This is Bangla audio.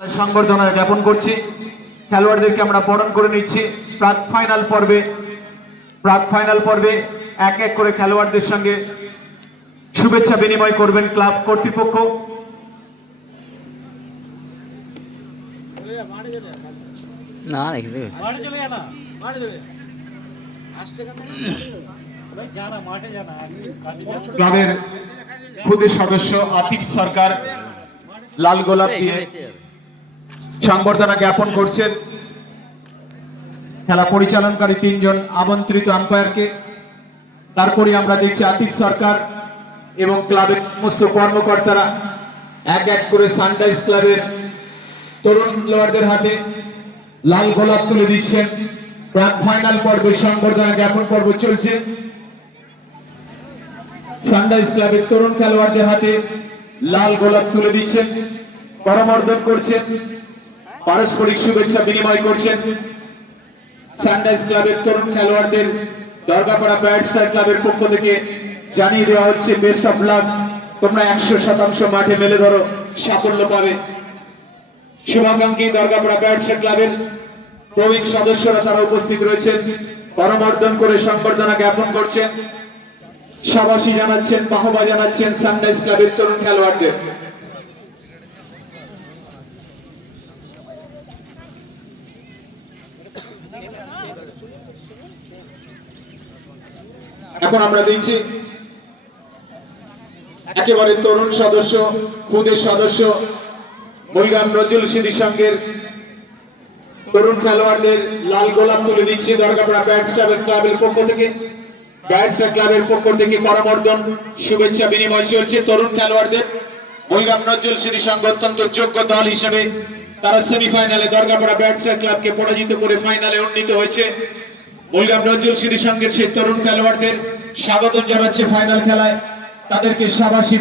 সংবর্ধনা জ্ঞাপন করছি। খেলোয়াড়দেরকে আমরা বরণ করে নিচ্ছি। প্রাক ফাইনাল পর্বে এক এক করে খেলোয়াড়দের সঙ্গে শুভেচ্ছা বিনিময় করবেন ক্লাব কর্তৃপক্ষ। ক্লাবের খুদে সদস্য আতিফ সরকার লাল গোলাপ দিয়ে সংবর্ধনা জ্ঞাপন করছেন। খেলা পরিচালনকারী তিনজন আমন্ত্রিত আম্পায়ারকে। তারপরে আমরা দেখছি আতিফ সরকার এবং ক্লাবের সমস্ত কর্মকর্তারা এক এক করে সানরাইজ ক্লাবের তরুণ খেলোয়াড়দের হাতে লাল গোলাপ তুলে দিচ্ছেন। প্রাক ফাইনাল পর্বে সংবর্ধনা জ্ঞাপন পর্ব চলছে। সানরাইজ ক্লাবের তরুণ খেলোয়াড়দের হাতে লাল গোলাপ তুলে দিচ্ছেন, করমর্দন করছেন, পারস্পরিক শুভেচ্ছা বিনিময় করছেন। সানরাইজ ক্লাবের তরুণ খেলোয়াড়দের দরগাপাড়া ব্যাটসম্যান ক্লাবের পক্ষ থেকে জানিয়ে দেওয়া হচ্ছে বেস্ট অফ লাক। তোমরা 100% মাঠে মেলে ধরো, সাফল্য পাবে। শুভাকাঙ্ক্ষী দরগাপাড়া ব্যাটসম্যান ক্লাবের প্রবীণ সদস্যরা তারা উপস্থিত রয়েছেন, করমর্দন করে সংবর্ধনা জ্ঞাপন করছেন, শাবাশী জানাচ্ছেন, বাহবা জানাচ্ছেন সানরাইজ ক্লাবের তরুণ খেলোয়াড়দের। এখন আমরা দেখছি একেবারে তরুণ সদস্য, খুদে সদস্য মরিগাম নজরুল স্মৃতি সংঘের তরুণ খেলোয়াড়দের লাল গোলাপ তুলে দিচ্ছে দরগাপাড়া ব্যাটসম্যান ক্লাবের পক্ষ থেকে। ব্যাটসম্যান ক্লাবের পক্ষ থেকে করমর্দন শুভেচ্ছা বিনিময় চলছে তরুণ খেলোয়াড়দের। মরিগাম নজরুল স্মৃতি সংঘ অত্যন্ত যোগ্য দল হিসেবে তারা সেমিফাইনালে দরগাপাড়া ব্যাটসম্যান ক্লাবকে পরাজিত করে ফাইনালে উন্নীত হয়েছে। মরিগাম নজরুল স্মৃতি সংঘের সেই তরুণ খেলোয়াড়দের স্বাগত জানাচ্ছে ফাইনাল খেলায়। তাদেরকে শাবাশী